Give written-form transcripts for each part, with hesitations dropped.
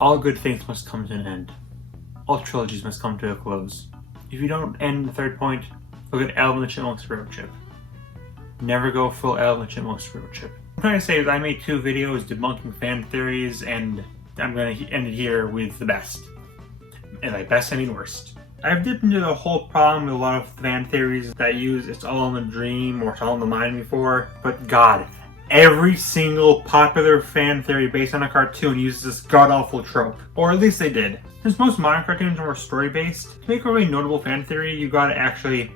All good things must come to an end. All trilogies must come to a close. If you don't end the third point, look at Alvin the Chipmunk's road trip. Never go full Alvin the Chipmunk's road trip. What I'm trying to say is I made 2 videos debunking fan theories, and I'm going to end it here with the best. And by best, I mean worst. I've dipped into the whole problem with a lot of fan theories that use "it's all in the dream" or "it's all in the mind" before, but God, every single popular fan theory based on a cartoon uses this god-awful trope. Or at least they did. Since most modern cartoons are more story-based, to make a really notable fan theory, you gotta actually,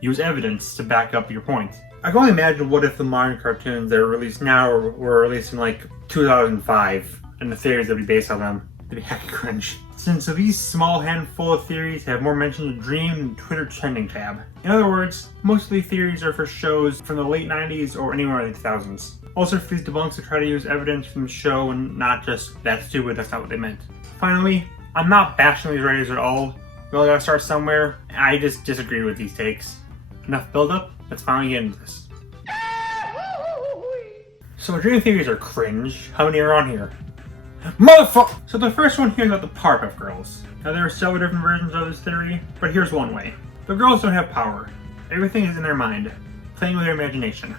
use evidence to back up your point. I can only imagine what if the modern cartoons that are released now were released in like 2005, and the theories that would be based on them. It'd be heckin' cringe. Since these small handful of theories have more mention of Dream than Twitter trending tab. In other words, most of the theories are for shows from the late 90s or anywhere in the 2000s. Also for these debunks to try to use evidence from the show and not just "that's stupid, that's not what they meant." Finally, I'm not bashing these writers at all. We all gotta start somewhere. I just disagree with these takes. Enough build up, let's finally get into this. So dream theories are cringe. How many are on here? Motherfucker! So the first one here is about the Powerpuff Girls. Now there are several different versions of this theory, but here's one way. The girls don't have power. Everything is in their mind, playing with their imagination.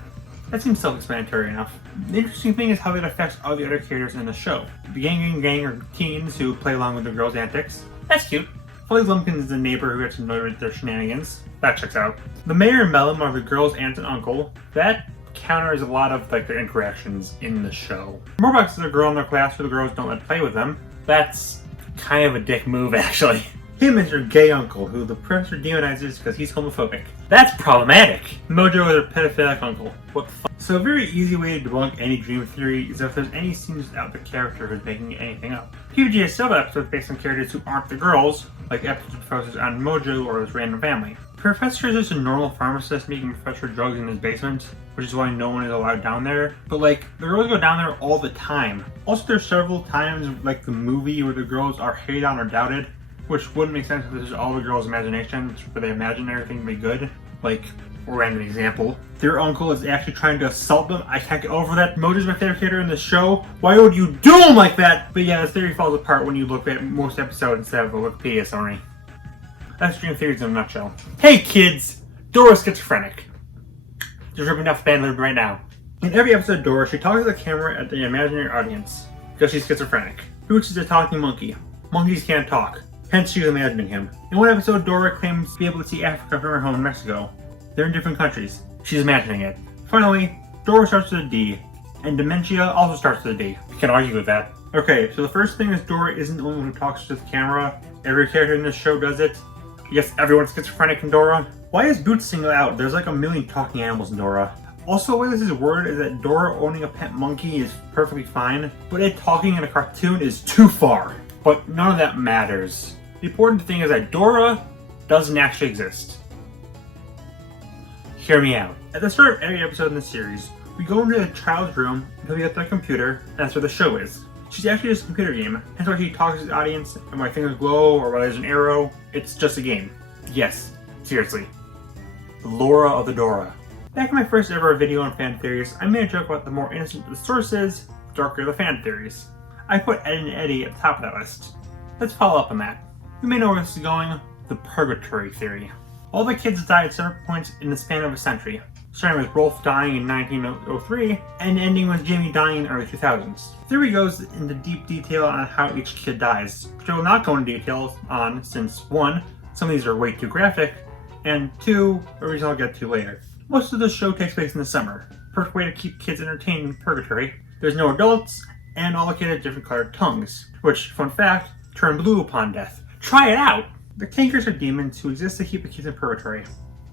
That seems self-explanatory enough. The interesting thing is how that affects all the other characters in the show. The gang are teens who play along with the girls' antics. That's cute. Fully Lumpkin is the neighbor who gets annoyed with their shenanigans. That checks out. The mayor and Mellum are the girls' aunt and uncle. That counters a lot of their interactions in the show. Morbox is a girl in their class who the girls don't let play with them. That's kind of a dick move, actually. Him is her gay uncle, who the professor demonizes because he's homophobic. That's problematic. Mojo is her pedophilic uncle. What the fuck? So a very easy way to debunk any dream theory is if there's any scenes without the character who's making anything up. PBG has several episodes based on characters who aren't the girls, like episodes of Professors on Mojo or his random family. Professor is just a normal pharmacist making Professor drugs in his basement, which is why no one is allowed down there. But like, the girls go down there all the time. Also, there's several times, like the movie, where the girls are hated on or doubted, which wouldn't make sense if this is all the girls' imagination, where they imagine everything to be good. Like, random example, their uncle is actually trying to assault them. I can't get over that. Mojo's my favorite character in the show. Why would you do him like that? But yeah, this theory falls apart when you look at most episodes instead of a Wikipedia summary. That's dream theories in a nutshell. Hey kids! Dora's schizophrenic. Just ripping off the band lib right now. In every episode of Dora, she talks to the camera at the imaginary audience because she's schizophrenic. Hooch is a talking monkey. Monkeys can't talk, hence she's imagining him. In one episode, Dora claims to be able to see Africa from her home in Mexico. They're in different countries. She's imagining it. Finally, Dora starts with a D, and dementia also starts with a D. You can't argue with that. Okay, so the first thing is Dora isn't the only one who talks to the camera. Every character in this show does it. Yes, everyone's schizophrenic in Dora. Why is Boots singled out? There's like a million talking animals in Dora. Also, the way this is worded is that Dora owning a pet monkey is perfectly fine, but it talking in a cartoon is too far. But none of that matters. The important thing is that Dora doesn't actually exist. Hear me out. At the start of every episode in the series, we go into the child's room until we get their computer, and that's where the show is. She's actually just a computer game. That's why she talks to the audience, and why things glow or why there's an arrow. It's just a game. Yes, seriously. The Laura of the Dora. Back in my first ever video on fan theories, I made a joke about the more innocent the source is, the darker the fan theories. I put Ed and Eddie at the top of that list. Let's follow up on that. You may know where this is going, the purgatory theory. All the kids died at several points in the span of a century, starting with Rolf dying in 1903 and ending with Jamie dying in the early 2000s. The theory goes into deep detail on how each kid dies, which I will not go into details on since 1, some of these are way too graphic, and 2, a reason I'll get to later. Most of the show takes place in the summer, perfect way to keep kids entertained in purgatory. There's no adults, and all the kids have different colored tongues, which, fun fact, turn blue upon death. Try it out! The Tankers are demons who exist to keep the kids in purgatory,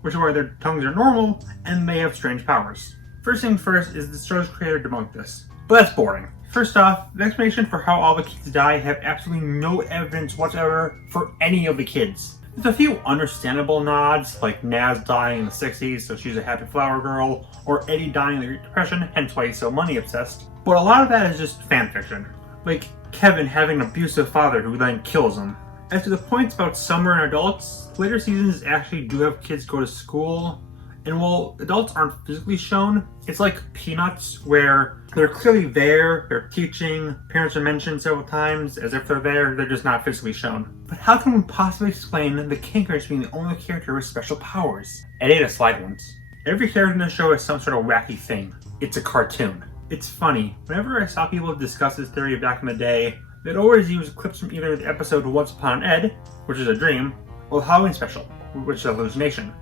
which is why their tongues are normal and they have strange powers. First thing first is the show's creator debunked this, but that's boring. First off, the explanation for how all the kids die have absolutely no evidence whatsoever for any of the kids. There's a few understandable nods, like Naz dying in the 60s, so she's a happy flower girl, or Eddie dying in the Great Depression, hence why he's so money obsessed. But a lot of that is just fanfiction, like Kevin having an abusive father who then kills him. As to the points about summer and adults, later seasons actually do have kids go to school, And while adults aren't physically shown, it's like Peanuts, where they're clearly there, they're teaching, parents are mentioned several times as if they're there, they're just not physically shown. But how can we possibly explain the Kinkers being the only character with special powers? I did a slide once. Every character in the show is some sort of wacky thing. It's a cartoon. It's funny. Whenever I saw people discuss this theory back in the day, they'd always use clips from either the episode Once Upon an Ed, which is a dream, or the Halloween special, which is a hallucination.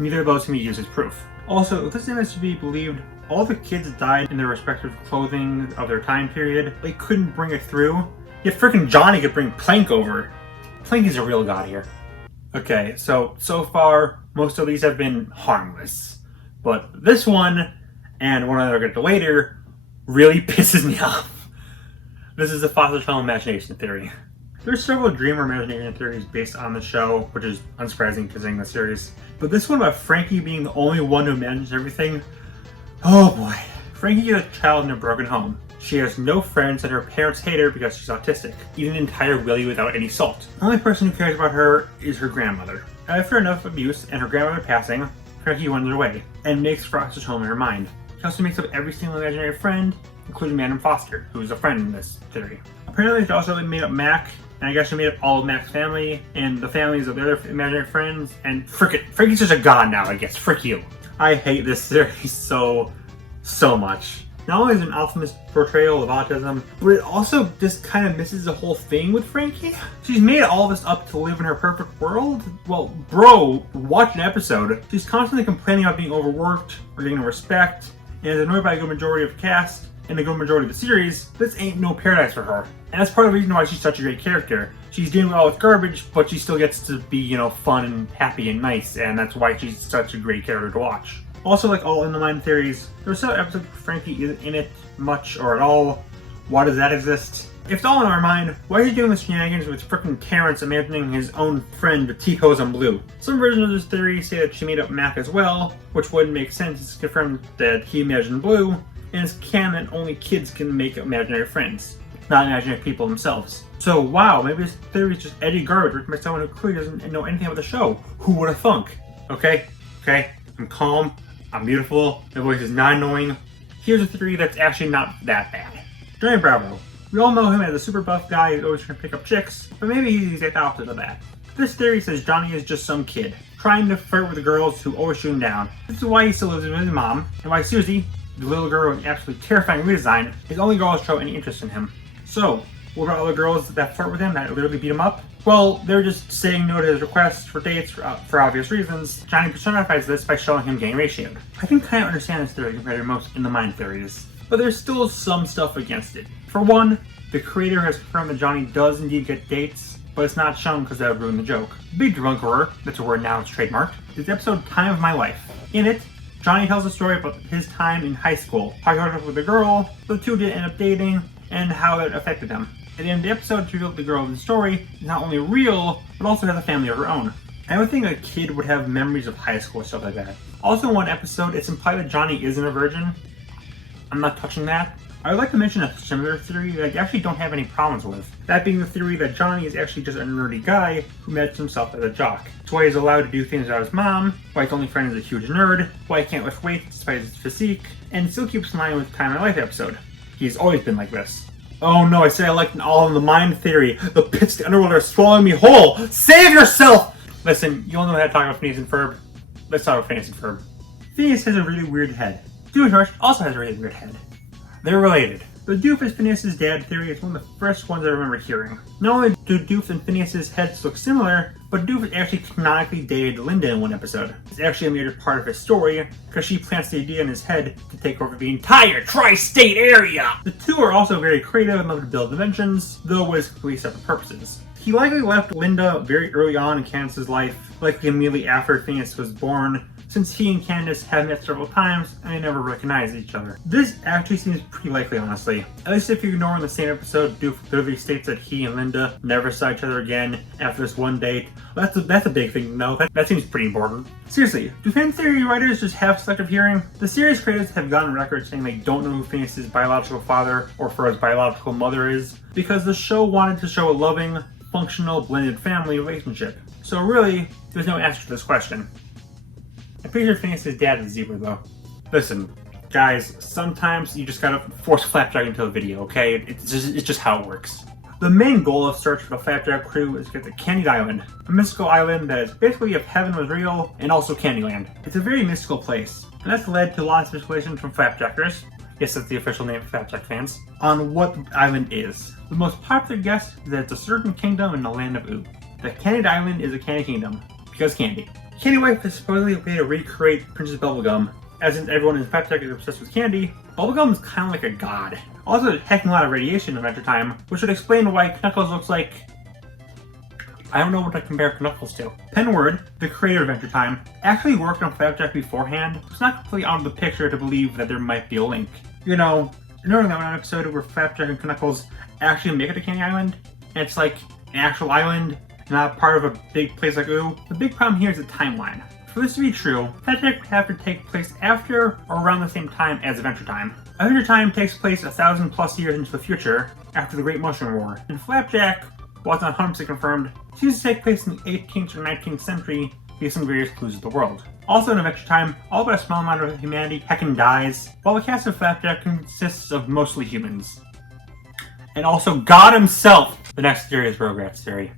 Neither of those can be used as proof. Also, if this image is to be believed, all the kids died in their respective clothing of their time period. They couldn't bring it through. Yet frickin' Johnny could bring Plank over. Plank is a real god here. Okay, so far, most of these have been harmless. But this one, and one I'll get to later, really pisses me off. This is the foster child imagination theory. There's several dream or imagination theories based on the show, which is unsurprising considering the series. But this one about Frankie being the only one who imagines everything, oh boy. Frankie is a child in a broken home. She has no friends and her parents hate her because she's autistic, eating an entire willy without any salt. The only person who cares about her is her grandmother. After enough abuse and her grandmother passing, Frankie runs away and makes Foster's home in her mind. She also makes up every single imaginary friend, including Madam Foster, who is a friend in this theory. Apparently she also made up Mac, and I guess she made up all of Mac's family, and the families of the other imaginary friends, and frick it, Frankie's just a god now, I guess, frick you. I hate this series so much. Not only is it an optimist portrayal of autism, but it also just kind of misses the whole thing with Frankie. She's made all this up to live in her perfect world. Well, bro, watch an episode. She's constantly complaining about being overworked or getting no respect, and is annoyed by a good majority of the cast and the good majority of the series. This ain't no paradise for her. And that's part of the reason why she's such a great character. She's dealing with all this garbage, but she still gets to be, fun and happy and nice, and that's why she's such a great character to watch. Also, like all In the Mind theories, there's some episodes where Frankie isn't in it much or at all. Why does that exist? If it's all in our mind, why is he doing the shenanigans with frickin' Terrence imagining his own friend with T-pose on blue? Some versions of this theory say that she made up Mac as well, which wouldn't make sense. It's confirmed that he imagined blue, and it's canon that only kids can make imaginary friends, not imaginary people themselves. So wow, maybe this theory is just Eddie garbage written by someone who clearly doesn't know anything about the show. Who would have thunk? Okay, I'm calm, I'm beautiful, my voice is not annoying. Here's a theory that's actually not that bad. Johnny Bravo. We all know him as a super buff guy who's always trying to pick up chicks, but maybe he's the exact opposite of that. This theory says Johnny is just some kid, trying to flirt with the girls who always shoot him down. This is why he still lives with his mom, and why Susie, the little girl with an absolutely terrifying redesign, is the only girl to show any interest in him. So, what about other girls that flirt with him, that literally beat him up? Well, they're just saying no to his requests for dates for obvious reasons. Johnny personifies this by showing him getting ratioed. I can kind of understand this theory compared to most In the Mind theories, but there's still some stuff against it. For one, the creator has confirmed that Johnny does indeed get dates, but it's not shown because that would ruin the joke. Big drunkerer, that's a word now it's trademarked, is the episode Time of My Life. In it, Johnny tells a story about his time in high school, how he hooked up with a girl, the two did end up dating, and how that affected him. At the end of the episode, it's revealed the girl in the story is not only real, but also has a family of her own. I would think a kid would have memories of high school or stuff like that. Also in one episode, it's implied that Johnny isn't a virgin. I'm not touching that. I would like to mention a similar theory that I actually don't have any problems with. That being the theory that Johnny is actually just a nerdy guy who imagines himself as a jock. It's why he's allowed to do things without his mom, why his only friend is a huge nerd, why he can't lift weights despite his physique, and still keeps in line with Time of My Life episode. He's always been like this. Oh no, I said I like an all in the mind theory. The pits of the underworld are swallowing me whole. Save yourself! Listen, you all know how to talk about Phineas and Ferb. Let's talk about Phineas and Ferb. Phineas has a really weird head. Doofus also has a really weird head. They're related. The Doof is Phineas' dad theory is one of the first ones I remember hearing. Not only do Doof and Phineas' heads look similar, but Doof actually canonically dated Linda in one episode. It's actually a major part of his story, because she plants the idea in his head to take over the entire tri-state area! The two are also very creative and love to build dimensions, though with completely separate purposes. He likely left Linda very early on in Candace's life, likely immediately after Phineas was born, since he and Candace have met several times and they never recognized each other. This actually seems pretty likely, honestly. At least if you ignore in the same episode, Doof literally states that he and Linda never saw each other again after this one date. That's a big thing to know. That seems pretty important. Seriously, do fan theory writers just have selective hearing? The series creators have gone on record saying they don't know who Phineas' biological father or Fer's biological mother is, because the show wanted to show a loving, functional, blended family relationship. So really, there's no answer to this question. I'm pretty sure Phineas' dad is a zebra though. Listen, guys, sometimes you just gotta force Flapjack into a video, okay? It's just how it works. The main goal of Search for the Flapjack crew is to get to Candied Island, a mystical island that is basically if heaven was real and also Candyland. It's a very mystical place, and that's led to lots of speculations from Flapjackers, yes, that's the official name for Flapjack fans, on what the island is. The most popular guess is that it's a certain kingdom in the land of Oo. The Candied Island is a candy kingdom, because candy. Candy Wife is supposedly a way to recreate Princess Bubblegum, as since everyone in Flapjack is obsessed with candy, Bubblegum is kind of like a god. Also, detecting a lot of radiation in Adventure Time, which would explain why Knuckles looks like... I don't know what to compare Knuckles to. Penward, the creator of Adventure Time, actually worked on Flapjack beforehand. It's not completely out of the picture to believe that there might be a link. You know, remember that one episode where Flapjack and Knuckles actually make it to Candy Island? And it's like an actual island, not part of a big place like Oo. The big problem here is the timeline. For this to be true, Flapjack would have to take place after or around the same time as Adventure Time. Adventure Time takes place 1,000 plus years into the future, after the Great Mushroom War, and Flapjack, while it's not 100% confirmed, seems to take place in the 18th or 19th century based on various clues of the world. Also in Adventure Time, all but a small amount of humanity heckin' dies, while the cast of Flapjack consists of mostly humans. And also God himself! The next theory is Rugrats theory.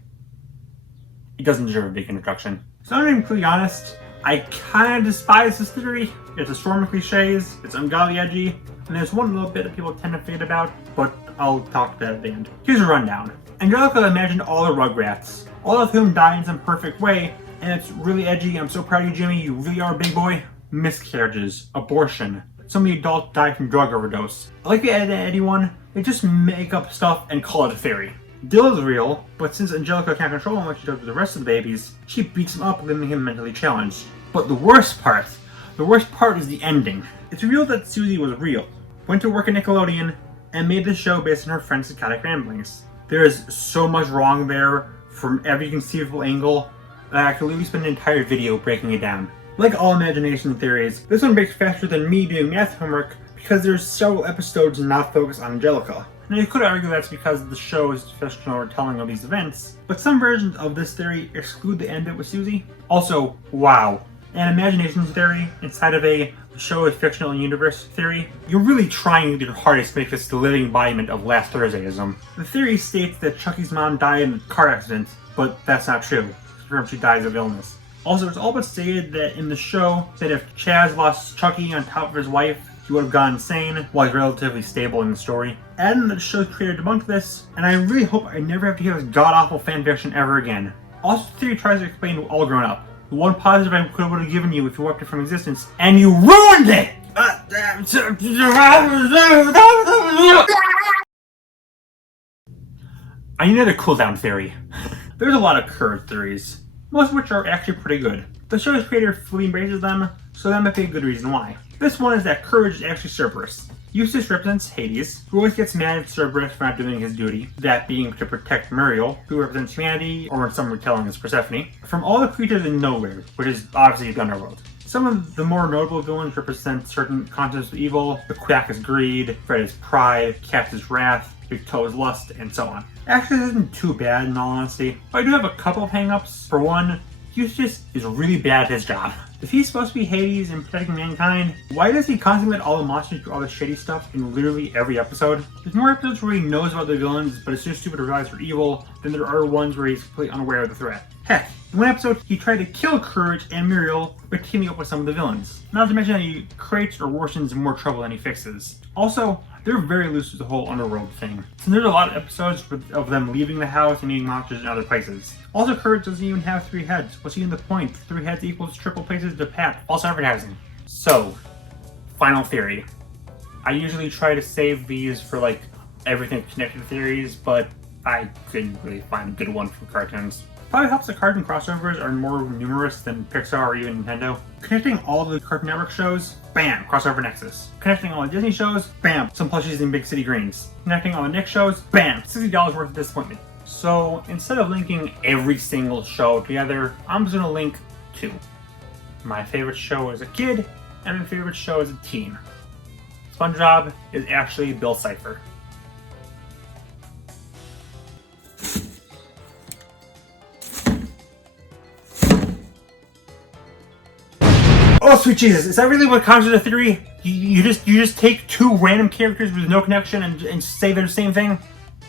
It doesn't deserve a big introduction. So I'm being completely honest, I kinda despise this theory. It's a storm of cliches, it's ungodly edgy, and there's one little bit that people tend to forget about, but I'll talk to that at the end. Here's a rundown. Angelica imagined all the Rugrats, all of whom die in some perfect way, and it's really edgy. I'm so proud of you, Jimmy, you really are a big boy. Miscarriages, abortion, some of the adults die from drug overdose. I like the Eddie one, they just make up stuff and call it a theory. Dill is real, but since Angelica can't control him like she does with the rest of the babies, she beats him up, leaving him mentally challenged. But the worst part is the ending. It's revealed that Susie was real, went to work at Nickelodeon, and made the show based on her friend's psychotic ramblings. There is so much wrong there from every conceivable angle that I could literally spend an entire video breaking it down. Like all imagination theories, this one breaks faster than me doing math homework because there's several episodes not focused on Angelica. Now you could argue that's because the show is a fictional retelling of these events, but some versions of this theory exclude the end bit with Susie. Also, wow, an imagination theory inside of a show is fictional universe theory. You're really trying your hardest to make this the living embodiment of Last Thursdayism. The theory states that Chucky's mom died in a car accident, but that's not true. She dies of illness. Also, it's all but stated that in the show that if Chaz lost Chucky on top of his wife, he would have gone insane, while he's relatively stable in the story. And the show's creator debunked this, and I really hope I never have to hear this god-awful fanfiction ever again. Also, the theory tries to explain All Grown Up, the one positive I could have given you if you wiped it from existence, and you ruined it! I need a cooldown theory. There's a lot of Courage theories, most of which are actually pretty good. The show's creator fully embraces them, so that might be a good reason why. This one is that Courage is actually Cerberus. Eustace represents Hades, who always gets mad at Cerberus for not doing his duty, that being to protect Muriel, who represents humanity, or in some retelling is Persephone, from all the creatures in Nowhere, which is obviously the Underworld. Some of the more notable villains represent certain concepts of evil. The Quack is greed, Fred is pride, Cat is wrath, Big Toe is lust, and so on. Actually, this isn't too bad in all honesty, but I do have a couple of hang-ups. For one, Eustace is really bad at his job. If he's supposed to be Hades and protecting mankind, why does he constantly let all the monsters do all the shitty stuff in literally every episode? There's more episodes where he knows about the villains, but is too stupid to realize they're evil, than there are ones where he's completely unaware of the threat. Heck, in one episode, he tried to kill Courage and Muriel by teaming up with some of the villains. Not to mention that he creates or worsens more trouble than he fixes. Also, they're very loose with the whole underworld thing. So there's a lot of episodes of them leaving the house and eating monsters in other places. Also, Courage doesn't even have 3 heads. What's even the point? 3 heads equals triple places to Pat. False advertising. So, final theory. I usually try to save these for like everything connected theories, but I couldn't really find a good one from cartoons. Probably helps the cartoon crossovers are more numerous than Pixar or even Nintendo. Connecting all the Cartoon Network shows, bam, crossover Nexus. Connecting all the Disney shows, bam, some plushies in Big City Greens. Connecting all the Nick shows, bam, $60 worth of disappointment. So instead of linking every single show together, I'm just gonna link 2. My favorite show as a kid, and my favorite show as a teen. SpongeBob is actually Bill Cipher. Oh, sweet Jesus! Is that really what causes the theory? You just take two random characters with no connection and say they're the same thing?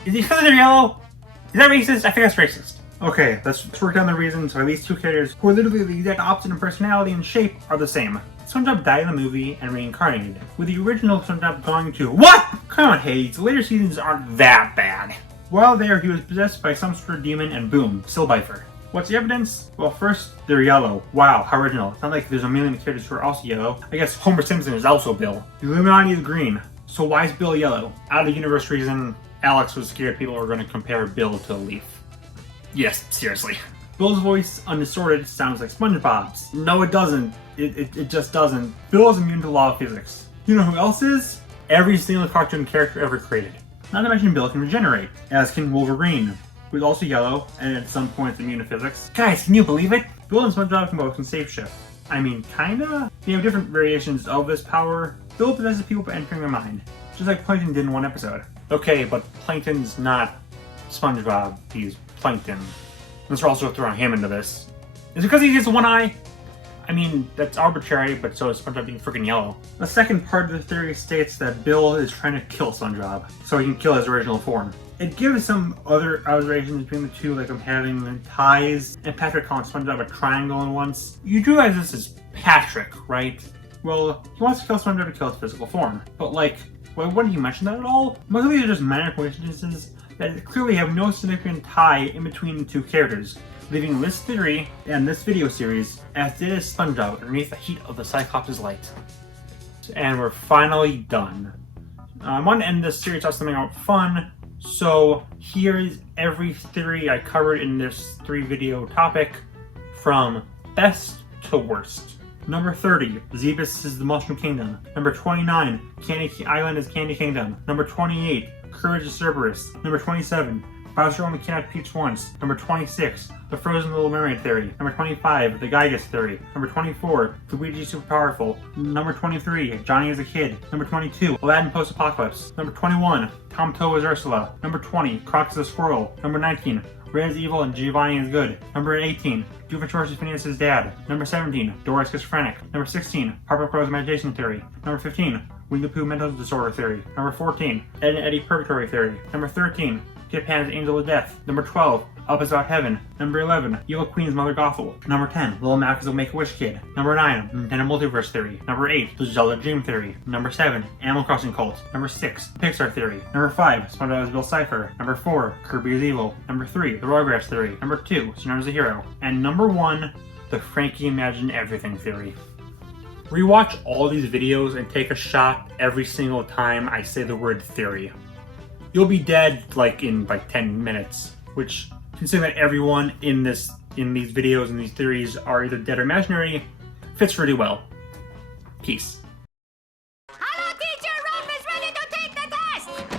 Is it because they're yellow? Is that racist? I think that's racist. Okay, let's work down the reasons why these two characters, who are literally the exact opposite in personality and shape, are the same. SpongeBob died in the movie and reincarnated, with the original SpongeBob going to— What? Come on, Hades, the later seasons aren't that bad. While there, he was possessed by some sort of demon and boom, Silbifer. What's the evidence? Well, first, they're yellow. Wow, how original. It's not like there's a million characters who are also yellow. I guess Homer Simpson is also Bill. The Illuminati is green. So why is Bill yellow? Out of the universe reason, Alex was scared people were going to compare Bill to a leaf. Yes, seriously. Bill's voice, undistorted, sounds like SpongeBob's. No, it doesn't. It just doesn't. Bill is immune to the law of physics. You know who else is? Every single cartoon character ever created. Not to mention Bill can regenerate, as can Wolverine, who is also yellow and at some point immune to physics. Guys, can you believe it? Bill and SpongeBob can both save shift. I mean, kinda? They have different variations of this power. Bill possesses people by entering their mind, just like Plankton did in one episode. Okay, but Plankton's not SpongeBob, he's Plankton. Let's also throw him into this. Is it because he has one eye? I mean, that's arbitrary, but so is SpongeBob being freaking yellow. The second part of the theory states that Bill is trying to kill SpongeBob, so he can kill his original form. It gives some other observations between the two, like him having ties, and Patrick calling SpongeBob a triangle in once. You do realize this is Patrick, right? Well, he wants to kill SpongeBob to kill his physical form, but like, why wouldn't he mention that at all? Most of these are just minor coincidences that clearly have no significant tie in between the two characters, leaving this theory and this video series as dead as SpongeBob underneath the heat of the Cyclops' light. And we're finally done. I want to end this series on something about fun, so here is every theory I covered in this 3-video topic, from best to worst. Number 30, Zebus is the Mushroom Kingdom. Number 29, Candy Island is Candy Kingdom. Number 28, Courage is Cerberus. Number 27, Bowser only cannot peach once. Number 26, the Frozen Little Mermaid Theory. Number 25, the Gygus Theory. Number 24, Luigi Super Powerful. Number 23, Johnny is a Kid. Number 22, Aladdin Post-Apocalypse. Number 21, Tom Toe is Ursula. Number 20, Croc is a Squirrel. Number 19, Ray is evil and Giovanni is good. Number 18, Doofenshmirtz is Phineas' dad. Number 17, Doris Schizophrenic. Number 16, Harpo Crow's Imagination Theory. Number 15, Winnie the Pooh Mental Disorder Theory. Number 14, Ed and Eddie Purgatory Theory. Number 13, Kit Pan's Angel of Death. Number 12, Up Is Out Heaven. Number 11, Evil Queen's Mother Gothel. Number 10, Little Mac is a Make-A-Wish Kid. Number 9, Nintendo Multiverse Theory. Number 8, The Zelda Dream Theory. Number 7, Animal Crossing Cult. Number 6, Pixar Theory. Number 5, SpongeBob is Bill Cipher. Number 4, Kirby is Evil. Number 3, The Rugrats Theory. Number 2, Snow is a Hero. And number 1, the Frankie Imagine Everything Theory. Rewatch all these videos and take a shot every single time I say the word theory. You'll be dead in 10 minutes, which, considering that everyone in these videos and these theories are either dead or imaginary, fits really well. Peace.